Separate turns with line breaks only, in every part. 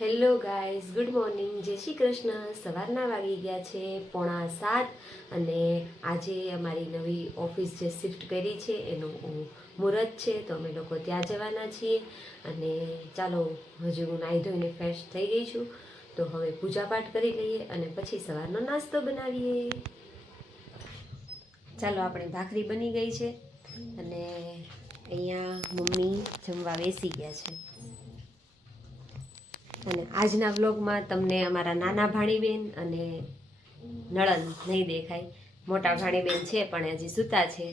Hello guys, good morning. જય શ્રી કૃષ્ણ. સવારના વાગી ગયા છે પોણા સાત અને આજે અમારી નવી ઓફિસ જે શિફ્ટ કરી છે એનું મુહૂર્ત છે તો અમે લોકો ત્યાં જવાના છીએ અને ચાલો, હજુ હું નાહી ધોઈને ફ્રેશ થઈ ગઈ છું. તો હવે પૂજાપાઠ કરી લઈએ અને પછી સવારનો નાસ્તો બનાવીએ. ચાલો, આપણે ભાખરી બની ગઈ છે અને અહીંયા મમ્મી જમવા બેસી ગયા છે. અને આજના વ્લોગમાં તમને અમારા નાના ભાણીબેન અને નળન નહીં દેખાય. મોટા ભાણીબેન છે પણ હજી સૂતા છે.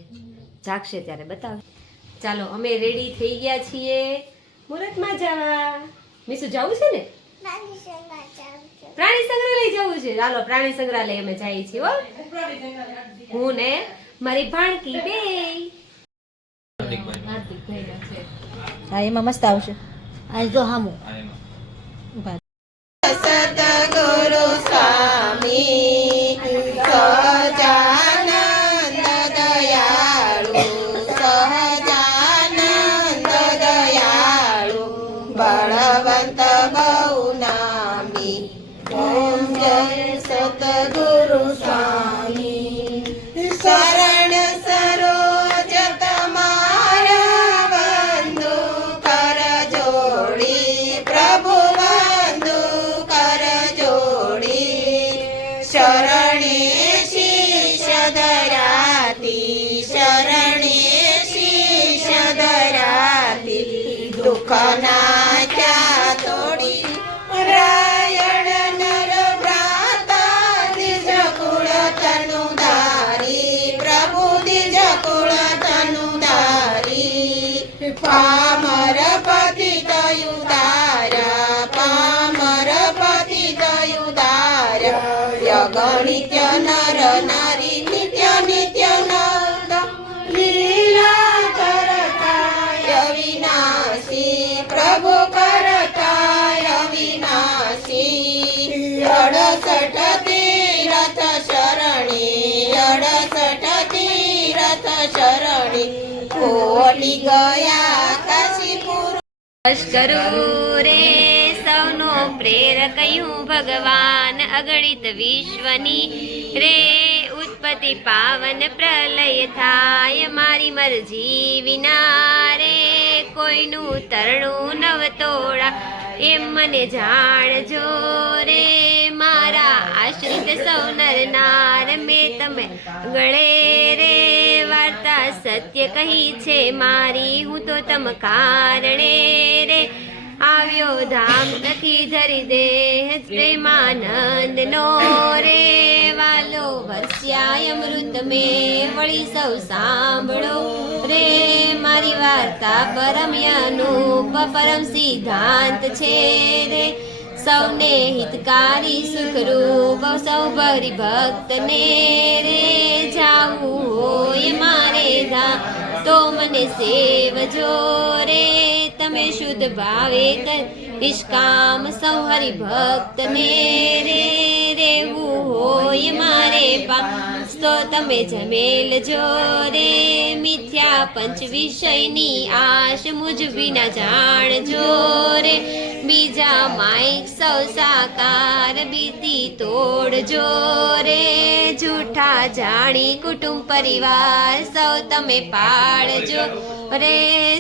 જાગશે ત્યારે બતાવ. ચાલો અમે રેડી થઈ ગયા છીએ. મુહૂર્તમાં જવા. મીસુ જવું છે ને? પ્રાણી સંગ્રહાલય જવું છે. ચાલો પ્રાણી સંગ્રહાલય અમે જઈએ છીએ હો. હું ને મારી ભાણકી બે
હા એમાં મસ્ત આવશે. આ જો હામું.
સતગુરુ સ્વામી સહજાનંદ દયાળુ સહજાનંદ દયાળુ બળવંત બહુ નામી ઓમ જય સતગુરુ સ્વામી શરણ સરોજ તમારા બંધુ કર જોડી પ્રભુ Come kona. ખોલી ગયા કાશીપુર
કરું રે સૌનો પ્રેરકયું ભગવાન અગણિત વિશ્વની. રે ઉત્પત્તિ પાવન પ્રલય થાય મારી મરજી વિના. રે કોઈનું તરણું નવ તોડા એમ મને જાણજો રે. મારા આશ્રિત સૌ નર નાર મેં તમે ગળે રે વાર્તા સત્ય કહી છે મારી. હું તો તમ કારણે રે. આવ્યો ધામ નથી ધરી દે પ્રેમાનંદ નો રે. વાલો વરસ્યાય અમૃત મે વળી સૌ સાંભળો રે. મારી વાર્તા પરમ્યાનું પરમ સિદ્ધાંત છે રે. સૌને હિતકારી સુખરૂપ સૌ ભરી ભક્તને રે જાવું હોય મારે ધા. તો મને સેવજો રે, તમે શુદ્ધ ભાવે કર. નિષ્કામ સૌ હરિ ભક્તને રે રેવું હોય મારે પા તો તમે જમેલ જો રે મિથ્યા પંચ વિષયની આશ મુજ વિના જાણજો રે. બીજા માઇક સૌ સાકાર બીતી તોડજો રે. જૂઠા જાણી કુટુંબ પરિવાર સૌ તમે પાળજો રે.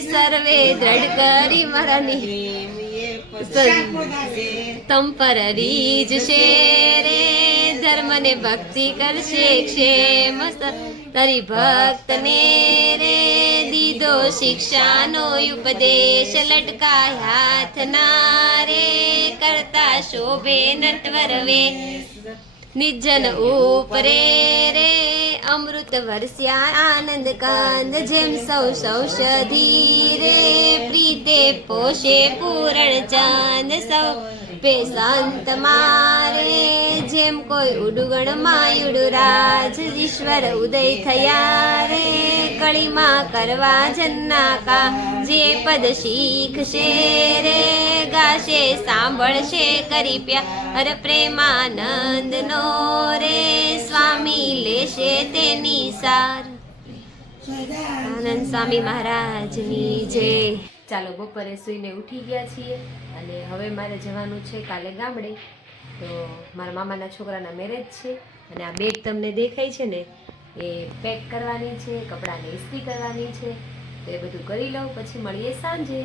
સર્વે દ્રઢ કરી મરની તમ પર રીજ છે રે ધર્મ ને ભક્તિ કરશે ક્ષેમ તરી ભક્ત ને રે, દીધો શિક્ષાનો ઉપદેશ, લટકાય હાથના રે કરતા શોભે નટવર વે નિજન ઉપરે રે અમૃત વરસ્યા, આનંદ કાંદ જેમ સૌ સૌષધી રે, પ્રીતે પોષે પૂરણ ચાંદ સૌ. પે શાંત મારે, જેમ કોઈ ઉડુગણ માયુડ રાજ, ઈશ્વર ઉદય થયા રે, કળીમાં કરવા જન્ના કા જે પદ શીખશે રે ગાશે, સાંભળશે કરી પ્યાર પ્રેમાનંદ નો રે, સ્વામી લેશે તેની સાર. આનંદ સ્વામી મહારાજની જય.
ચાલો, બપોરે સૂઈને ઉઠી ગયા છીએ અને હવે મારે જવાનું છે કાલે ગામડે. તો મારા મામાના છોકરાના મેરેજ છે અને આ બેગ તમને દેખાય છે ને, એ પેક કરવાની છે, કપડાને ઇસ્ત્રી કરવાની છે. તો એ બધું કરી લઉં પછી મળીએ સાંજે.